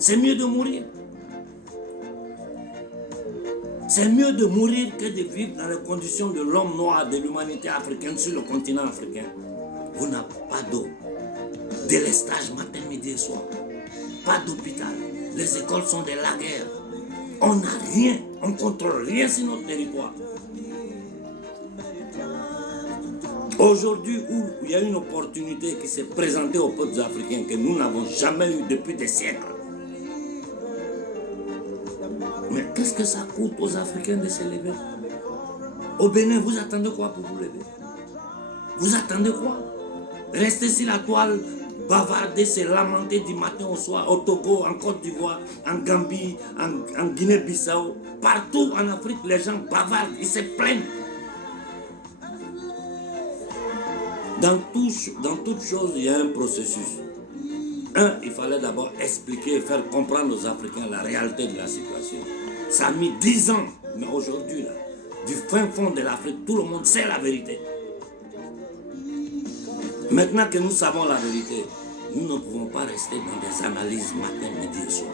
C'est mieux de mourir. C'est mieux de mourir que de vivre dans les conditions de l'homme noir, de l'humanité africaine sur le continent africain. Vous n'avez pas d'eau. Délestage matin, midi et soir. Pas d'hôpital. Les écoles sont des laguerres. On n'a rien. On ne contrôle rien sur notre territoire. Aujourd'hui, où il y a une opportunité qui s'est présentée aux peuples africains que nous n'avons jamais eu depuis des siècles. Mais qu'est-ce que ça coûte aux Africains de se lever? Au Bénin, vous attendez quoi pour vous lever? Vous attendez quoi? Rester sur la toile, bavarder, se lamenter du matin au soir, au Togo, en Côte d'Ivoire, en Gambie, en Guinée-Bissau. Partout en Afrique, les gens bavardent, ils se plaignent. Dans toute chose, il y a un processus. Il fallait d'abord expliquer et faire comprendre aux Africains la réalité de la situation. Ça a mis 10 ans, mais aujourd'hui, du fin fond de l'Afrique, tout le monde sait la vérité. Maintenant que nous savons la vérité, nous ne pouvons pas rester dans des analyses matin, midi et soir.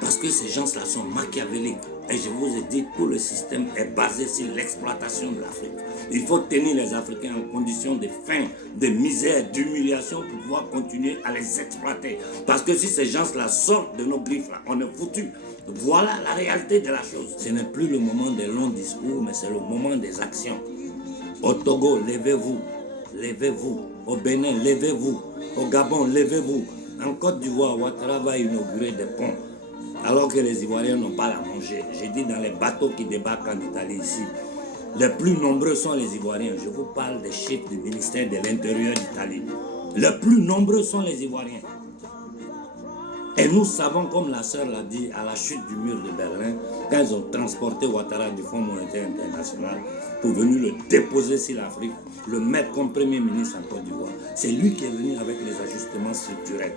Parce que ces gens-là sont machiavéliques. Et je vous ai dit, tout le système est basé sur l'exploitation de l'Afrique. Il faut tenir les Africains en condition de faim, de misère, d'humiliation pour pouvoir continuer à les exploiter. Parce que si ces gens-là sortent de nos griffes, là, on est foutus. Voilà la réalité de la chose. Ce n'est plus le moment des longs discours, mais c'est le moment des actions. Au Togo, levez-vous. Levez-vous. Au Bénin, levez-vous. Au Gabon, levez-vous. En Côte d'Ivoire, Ouattara va inaugurer des ponts. Alors que les Ivoiriens n'ont pas à manger. J'ai dit dans les bateaux qui débarquent en Italie ici, les plus nombreux sont les Ivoiriens. Je vous parle des chefs du ministère de l'Intérieur d'Italie. Les plus nombreux sont les Ivoiriens. Et nous savons, comme la sœur l'a dit, à la chute du mur de Berlin, quand ils ont transporté Ouattara du Fonds monétaire international pour venir le déposer sur l'Afrique, le mettre comme premier ministre en Côte d'Ivoire, c'est lui qui est venu avec les ajustements structurels.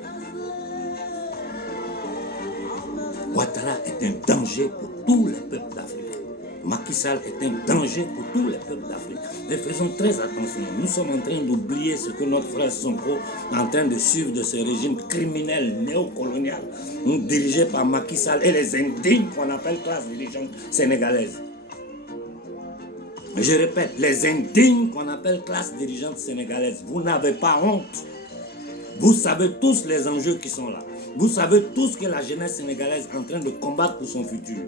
Ouattara est un danger pour tous les peuples d'Afrique. Macky Sall est un danger pour tous les peuples d'Afrique. Mais faisons très attention. Nous sommes en train d'oublier ce que notre frère Sonko est en train de suivre de ce régime criminel néocolonial dirigé par Macky Sall et les indignes qu'on appelle classe dirigeante sénégalaise. Je répète, les indignes qu'on appelle classe dirigeante sénégalaise. Vous n'avez pas honte. Vous savez tous les enjeux qui sont là. Vous savez tous que la jeunesse sénégalaise est en train de combattre pour son futur.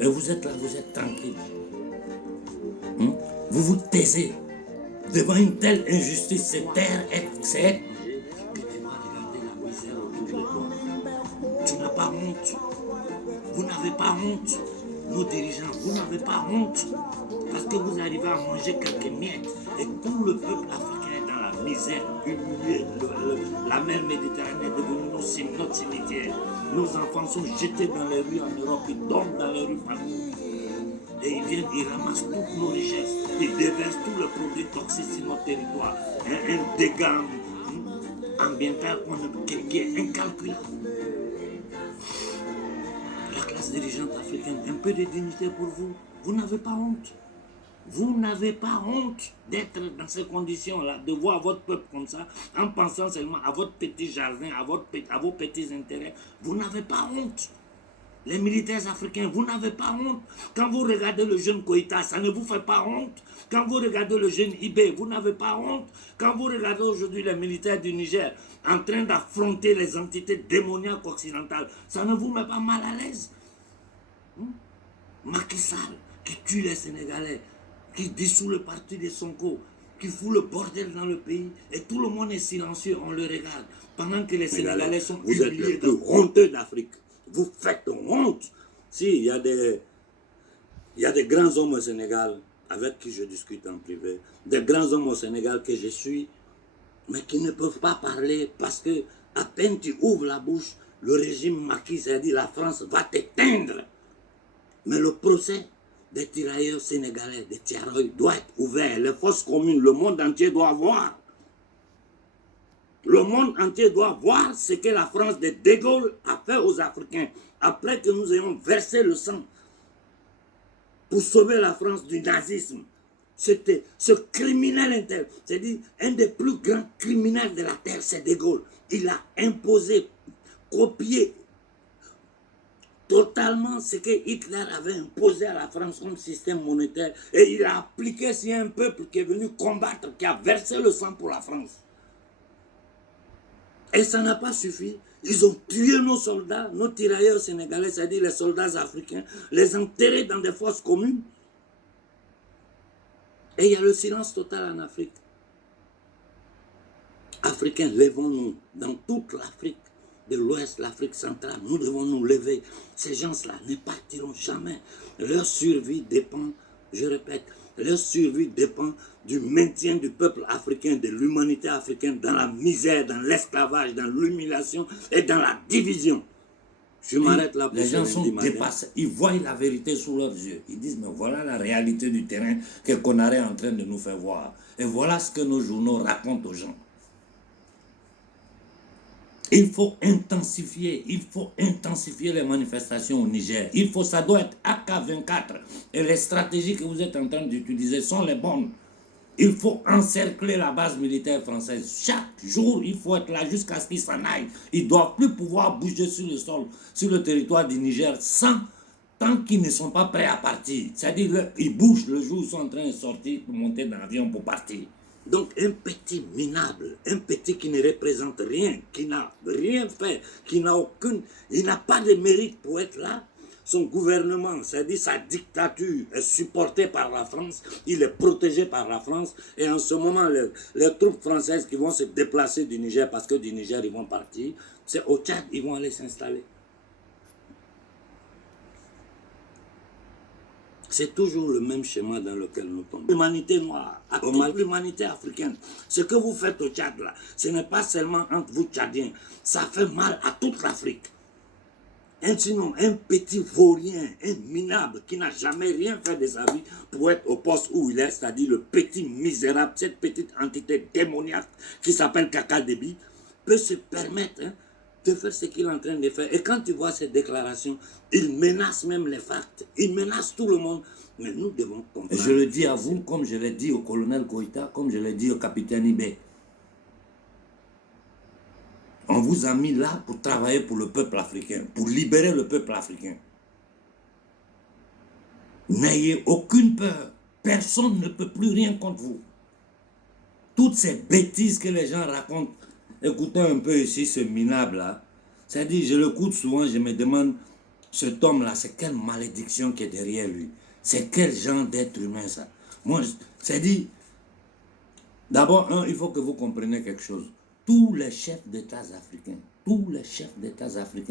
Et vous êtes là, vous êtes tranquille. Vous vous taisez devant une telle injustice. Cette terre, c'est être. Que tu vas regarder la misère autour de toi. Tu n'as pas honte. Vous n'avez pas honte. Nos dirigeants, vous n'avez pas honte. Parce que vous arrivez à manger quelques miettes. Et tout le peuple africain est dans la misère, humilié. La mer Méditerranée est devenue notre cimetière. Nos enfants sont jetés dans les rues en Europe, ils dorment dans les rues partout. Et ils viennent, ils ramassent toutes nos richesses. Ils déversent tous les produits toxiques sur notre territoire. Un dégât ambiental qui est incalculable. La classe dirigeante africaine, un peu de dignité pour vous. Vous n'avez pas honte. Vous n'avez pas honte d'être dans ces conditions-là, de voir votre peuple comme ça, en pensant seulement à votre petit jardin, à vos petits intérêts. Vous n'avez pas honte. Les militaires africains, vous n'avez pas honte. Quand vous regardez le jeune Koïta, ça ne vous fait pas honte. Quand vous regardez le jeune Ibé, vous n'avez pas honte. Quand vous regardez aujourd'hui les militaires du Niger en train d'affronter les entités démoniaques occidentales, ça ne vous met pas mal à l'aise. Macky Sall, qui tue les Sénégalais, qui dissout le parti de Sonko, qui fout le bordel dans le pays, et tout le monde est silencieux, on le regarde, pendant que les Sénégalais sont humiliés. Vous êtes le plus honteux d'Afrique. Vous faites honte. Si, il y a des grands hommes au Sénégal avec qui je discute en privé, des grands hommes au Sénégal que je suis, mais qui ne peuvent pas parler parce que à peine tu ouvres la bouche, le régime Macky Sall dit la France va t'éteindre. Mais le procès des tirailleurs sénégalais, des Tiaroy, doit être ouvert. Les forces communes, le monde entier doit voir. Le monde entier doit voir ce que la France de De Gaulle a fait aux Africains après que nous ayons versé le sang pour sauver la France du nazisme. C'était ce criminel interne, c'est-à-dire un des plus grands criminels de la terre, c'est De Gaulle. Il a imposé copié totalement ce que Hitler avait imposé à la France comme système monétaire. Et il a appliqué sur un peuple qui est venu combattre, qui a versé le sang pour la France. Et ça n'a pas suffi. Ils ont tué nos soldats, nos tirailleurs sénégalais, c'est-à-dire les soldats africains, les enterrés dans des fosses communes. Et il y a le silence total en Afrique. Africains, levons-nous dans toute l'Afrique de l'Ouest, l'Afrique centrale. Nous devons nous lever. Ces gens-là ne partiront jamais. Leur survie dépend, je répète, leur survie dépend du maintien du peuple africain, de l'humanité africaine dans la misère, dans l'esclavage, dans l'humiliation et dans la division. Je m'arrête là pour les gens sont dépassés, ils voient la vérité sous leurs yeux. Ils disent, mais voilà la réalité du terrain que Konaré est en train de nous faire voir. Et voilà ce que nos journaux racontent aux gens. Il faut intensifier les manifestations au Niger. Ça doit être AK-24. Et les stratégies que vous êtes en train d'utiliser sont les bonnes. Il faut encercler la base militaire française. Chaque jour, il faut être là jusqu'à ce qu'ils s'en aillent. Ils ne doivent plus pouvoir bouger sur le sol, sur le territoire du Niger, tant qu'ils ne sont pas prêts à partir. C'est-à-dire qu'ils bougent le jour où ils sont en train de sortir pour monter dans l'avion pour partir. Donc un petit minable, un petit qui ne représente rien, qui n'a rien fait, il n'a pas de mérite pour être là. Son gouvernement, c'est-à-dire sa dictature, est supportée par la France, il est protégé par la France, et en ce moment, les troupes françaises qui vont se déplacer du Niger, parce que du Niger, ils vont partir, c'est au Tchad, ils vont aller s'installer. C'est toujours le même schéma dans lequel nous tombons. L'humanité noire, l'humanité africaine. Ce que vous faites au Tchad, là, ce n'est pas seulement entre vous Tchadiens. Ça fait mal à toute l'Afrique. Sinon, un petit vaurien, un minable qui n'a jamais rien fait de sa vie pour être au poste où il est, c'est-à-dire le petit misérable, cette petite entité démoniaque qui s'appelle Kaka Déby, peut se permettre de faire ce qu'il est en train de faire. Et quand tu vois cette déclaration, il menace même les facts, il menace tout le monde. Mais nous devons comprendre. Et je le dis à vous, comme je l'ai dit au colonel Koïta, comme je l'ai dit au capitaine Ibé. On vous a mis là pour travailler pour le peuple africain, pour libérer le peuple africain. N'ayez aucune peur. Personne ne peut plus rien contre vous. Toutes ces bêtises que les gens racontent, écoutez un peu ici ce minable-là. C'est-à-dire, je l'écoute souvent, je me demande, cet homme-là, c'est quelle malédiction qui est derrière lui? C'est quel genre d'être humain, ça? Moi, c'est-à-dire, d'abord, il faut que vous compreniez quelque chose. Tous les chefs d'État africains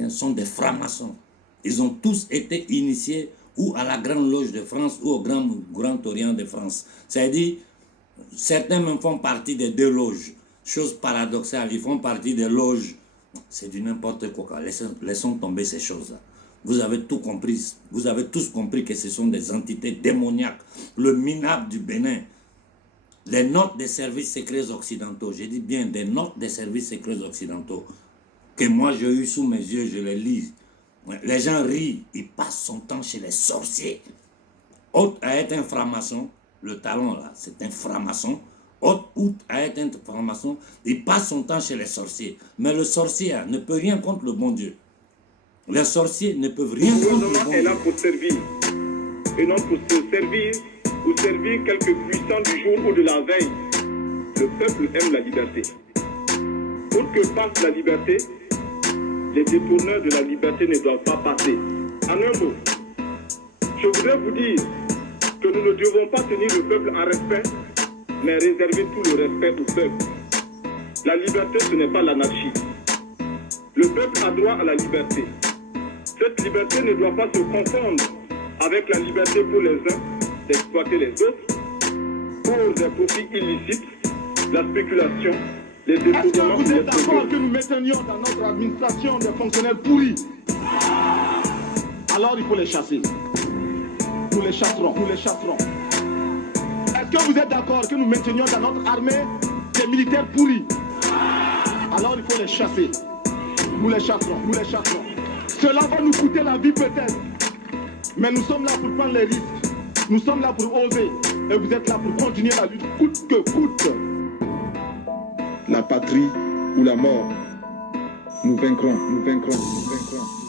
sont des francs-maçons. Ils ont tous été initiés ou à la Grande Loge de France ou au Grand Orient de France. C'est-à-dire, certains même font partie des deux loges. Chose paradoxale, ils font partie des loges. C'est du n'importe quoi. Laissons tomber ces choses-là. Vous avez tout compris. Vous avez tous compris que ce sont des entités démoniaques. Le minable du Bénin. Les notes des services secrets occidentaux, je dis bien des notes des services secrets occidentaux, que moi j'ai eu sous mes yeux, je les lis. Les gens rient, ils passent son temps chez les sorciers. Autre à être un franc-maçon, le talon là, c'est un franc-maçon. Autre à être un franc-maçon, il passe son temps chez les sorciers. Mais le sorcier ne peut rien contre le bon Dieu. Les sorciers ne peuvent rien contre le bon Dieu. Le gouvernement est là pour servir, et non pour se servir, ou servir quelques puissants du jour ou de la veille. Le peuple aime la liberté. Pour que passe la liberté, les détourneurs de la liberté ne doivent pas passer. En un mot, je voudrais vous dire que nous ne devons pas tenir le peuple en respect, mais réserver tout le respect au peuple. La liberté, ce n'est pas l'anarchie. Le peuple a droit à la liberté. Cette liberté ne doit pas se confondre avec la liberté pour les uns d'exploiter les autres pour des profits illicites, la spéculation, les détournements. Est-ce que vous êtes d'accord que nous maintenions dans notre administration des fonctionnaires pourris? Alors il faut les chasser. Nous les chasserons, nous les chasserons. Est-ce que vous êtes d'accord que nous maintenions dans notre armée des militaires pourris? Alors il faut les chasser. Nous les chasserons, nous les chasserons. Cela va nous coûter la vie peut-être, mais nous sommes là pour prendre les risques. Nous sommes là pour oser, et vous êtes là pour continuer la lutte coûte que coûte. La patrie ou la mort. Nous vaincrons, nous vaincrons, nous vaincrons.